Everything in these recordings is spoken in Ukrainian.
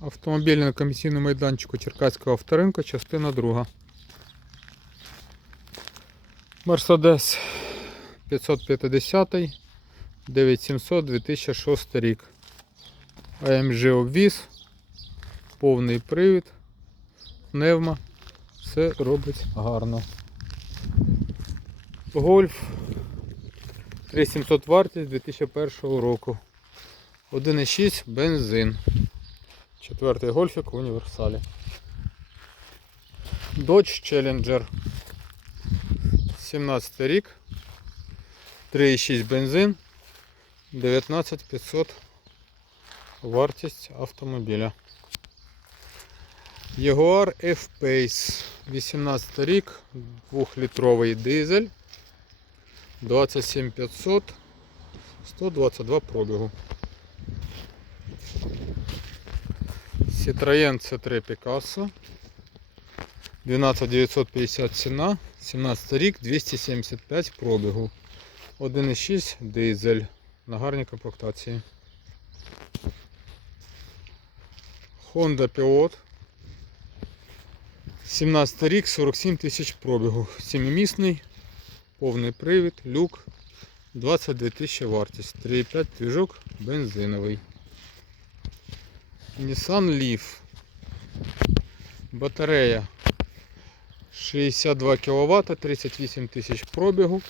Автомобільний комісійний майданчик у Черкаського авторинку, частина друга. Мерседес 550 9700 2006 рік. AMG обвіз, повний привід, пневма, все робить гарно. Гольф 3700 вартість 2001 року. 1,6 бензин. Четвертий гольфик в універсалі. Dodge Challenger. 17 рік. 3,6 бензин. 19500 вартість автомобіля. Jaguar F-Pace. 18 рік. 2-літровий дизель. 27500. 122 пробігу. Citroën C3 Picasso. 12950 ціна, 17 рік, 275 пробігу. 1,6 дизель на гарній комплектації. Honda Pilot. 17 рік, 47 тисяч пробігу. Сімимісний, повний привід, люк, 22 тисячі вартість. 3,5 двіжок бензиновий. Nissan Leaf. Батарея 62 кВт, 38 тисяч пробігу.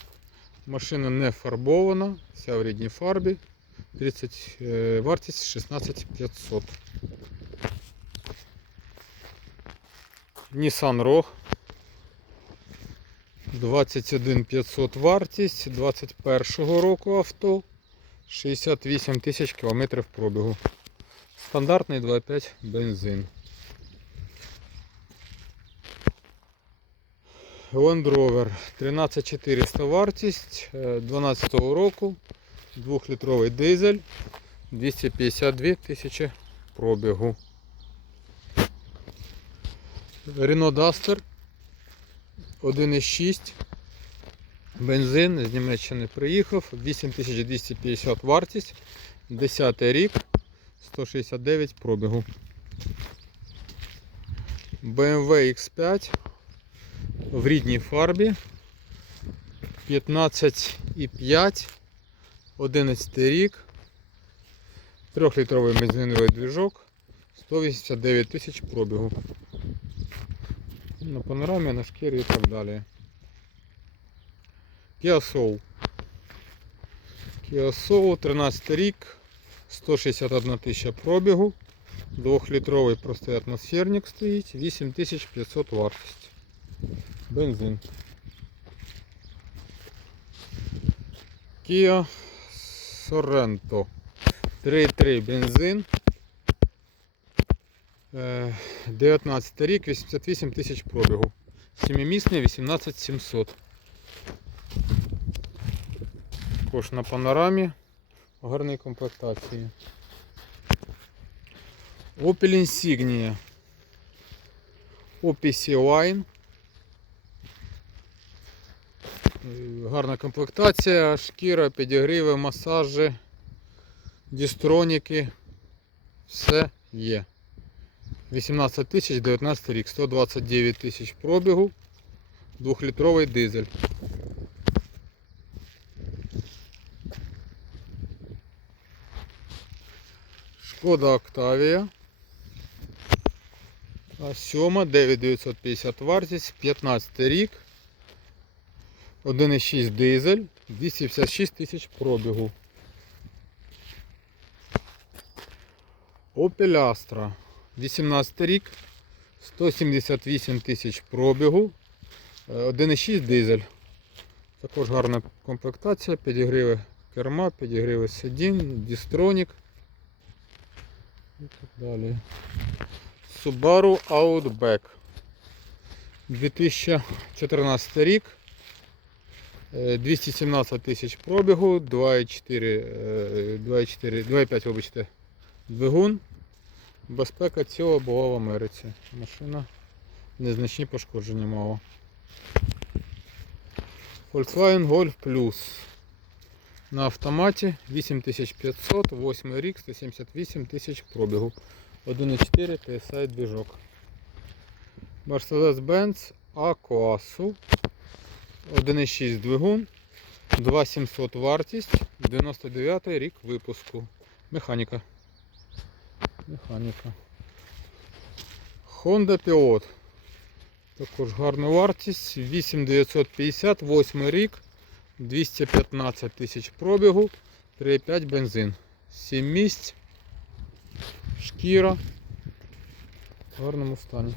Машина не фарбована, вся в рідній фарбі. 30, е, вартість 16500. Nissan Rogue. 21500 вартість 21 року авто. 68 тисяч кілометрів пробігу. Стандартний 2.5 бензин. Land Rover 13400 вартість, е, 12 року, 2-літровий дизель, 252 тисячі пробігу. Renault Duster 1.6 бензин з Німеччини приїхав, 8250 вартість, 10 рік. 169 пробігу. BMW X5 в рідній фарбі 15,5 11 рік 3-літровий бензиновий двіжок 189 тисяч пробігу. На панорамі, на шкірі і так далі. Kia Soul. Kia Soul 13 рік 161 тисяча пробігу. 2-літровий простий атмосферник стоїть, 8500 вартість. Бензин. Kia Sorento. 3,3 бензин. Е, 19 рік, 88 тисяч пробігу. Сімимісний 18700. Також на панорамі в комплектації. Opel Insignia. OPC Line. Е, Гарна комплектація, шкіра, підігріви, масажі, дістроніки. Все є. 18 тисяч, 19 рік, 129 тисяч пробігу, 2-літровий дизель. Шкода Октавія. А 7 9950 вартість, 15 рік. 1,6 дизель, 256 тисяч пробігу. Opel Astra. 18 рік, 178 тисяч пробігу. е, 1,6 дизель. Також гарна комплектація, підігриви керма, підігриви сидінь, дістронік. І так далі. Subaru Outback. 2014 рік. Е, 217 тисяч пробігу, 2,4, е, 2,4, 2,5 вибачте, двигун. Безпека цього була в Америці. Машина незначні пошкодження мала. Volkswagen Golf Plus. На автоматі 8500, 8 рік, 178 тисяч пробігу. 1.4 TSI движок. Mercedes-Benz A класу. 1.6 двигун. 2700 вартість. 99 рік випуску. Механіка. Механіка. Honda Pilot. Також гарна вартість. 8950, 8 рік. 215 тисяч пробігу. 3,5 бензин. 7 місць. Шкіра. В гарному стані.